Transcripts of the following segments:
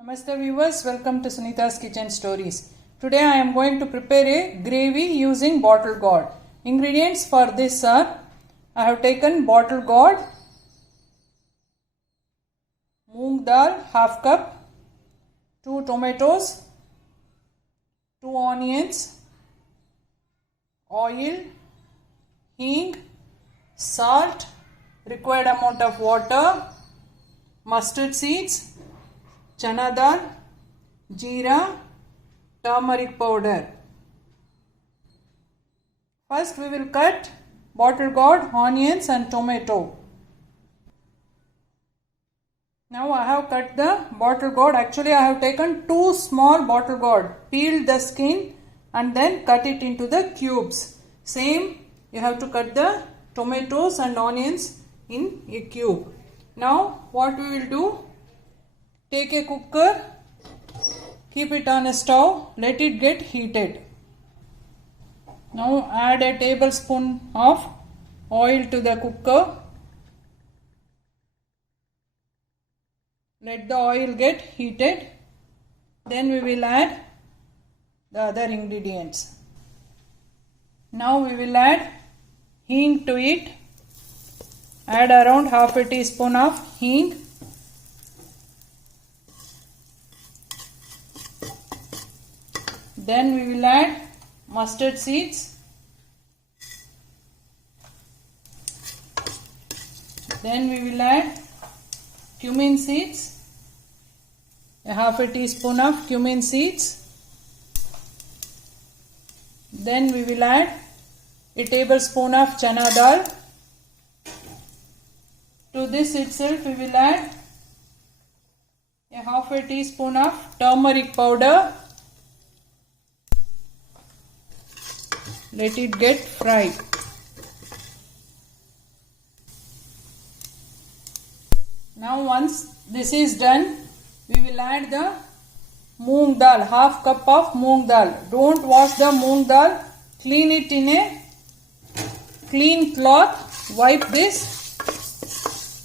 Namaste viewers, welcome to Sunita's Kitchen Stories. Today I am going to prepare a gravy using bottle gourd. Ingredients for this are, I have taken bottle gourd, moong dal half cup, 2 tomatoes, 2 onions, oil, hing, salt, required amount of water, mustard seeds, chana dal, jeera, turmeric powder. First we will cut bottle gourd, onions and tomato. Now I have cut the bottle gourd. Actually I have taken 2 small bottle gourd, peeled the skin and then cut it into the cubes. Same you have to cut the tomatoes and onions in a cube. Now what we will do, take a cooker, keep it on a stove, let it get heated. Now add a tablespoon of oil to the cooker. Let the oil get heated. Then we will add the other ingredients. Now we will add hing to it. Add around half a teaspoon of hing. Then we will add mustard seeds. Then we will add cumin seeds. Half a teaspoon of cumin seeds. Then we will add a tablespoon of chana dal. To this itself we will add a half a teaspoon of turmeric powder. Let it get fried. Now once this is done, we will add the moong dal, half cup of moong dal. Don't wash the moong dal, clean it in a clean cloth, wipe this,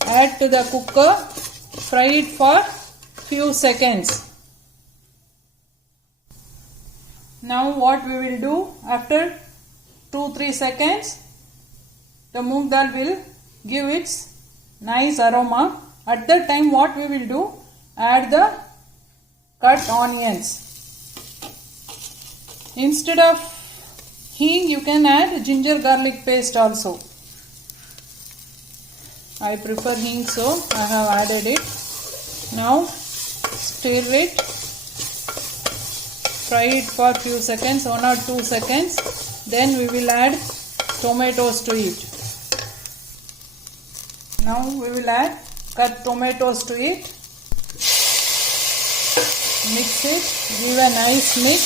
add to the cooker, fry it for few seconds. Now what we will do, after 2-3 seconds, the moong dal will give its nice aroma. At that time what we will do, add the cut onions. Instead of hing you can add ginger garlic paste also. I prefer hing, so I have added it. Now stir it, fry it for few seconds, 1 or 2 seconds. Then we will add tomatoes to it. Now we will add cut tomatoes to it. Mix it, give a nice mix.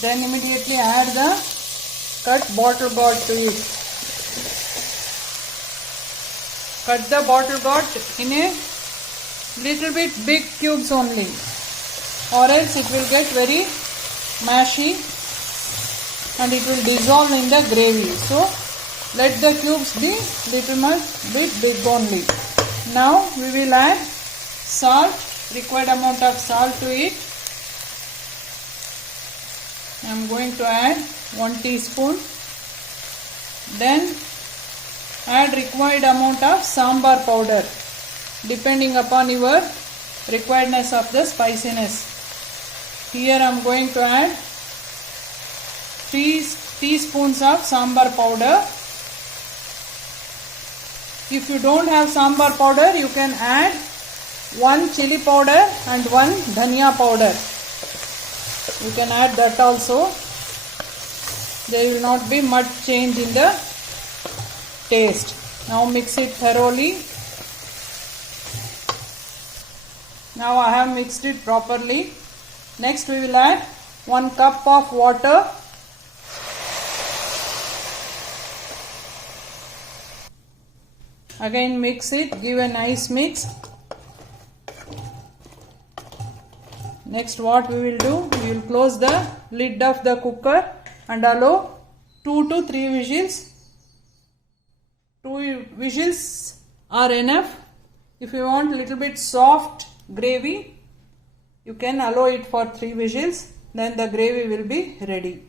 Then immediately add the cut bottle gourd to it. Cut the bottle gourd in a little bit big cubes only, or else it will get very mashy and it will dissolve in the gravy. So let the cubes be little much bit big only. Now we will add salt, required amount of salt to it. I am going to add 1 teaspoon. Then add required amount of sambar powder depending upon your requiredness of the spiciness. Here I am going to add 3 teaspoons of sambar powder. If you don't have sambar powder, you can add 1 chili powder and 1 dhania powder. You can add that also. There will not be much change in the taste. Now mix it thoroughly. Now I have mixed it properly. Next we will add 1 cup of water. Again mix it, give a nice mix. Next what we will do, we will close the lid of the cooker and allow 2 to 3 whistles. 2 whistles are enough. If you want little bit soft gravy, you can allow it for 3 whistles, then the gravy will be ready.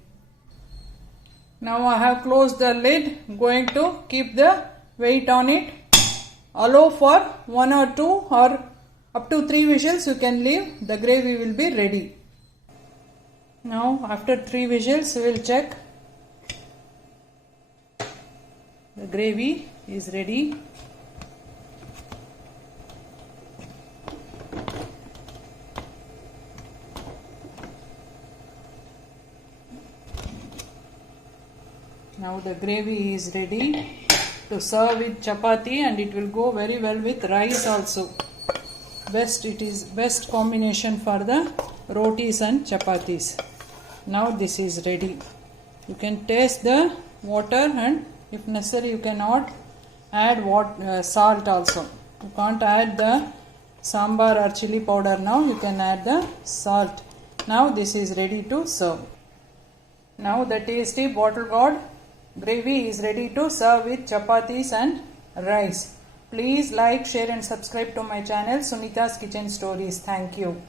Now I have closed the lid, going to keep the weight on it. Allow for 1 or 2 or up to 3 whistles you can leave, the gravy will be ready. Now after 3 whistles we will check. The gravy is ready. Now the gravy is ready to serve with chapati, and it will go very well with rice also. It is best combination for the rotis and chapatis. Now this is ready. You can taste the water, and if necessary you can add salt also. You can't add the sambar or chili powder now, you can add the salt. Now this is ready to serve. Now the tasty bottle gourd gravy is ready to serve with chapatis and rice. Please like, share and subscribe to my channel Sunita's Kitchen Stories. Thank you.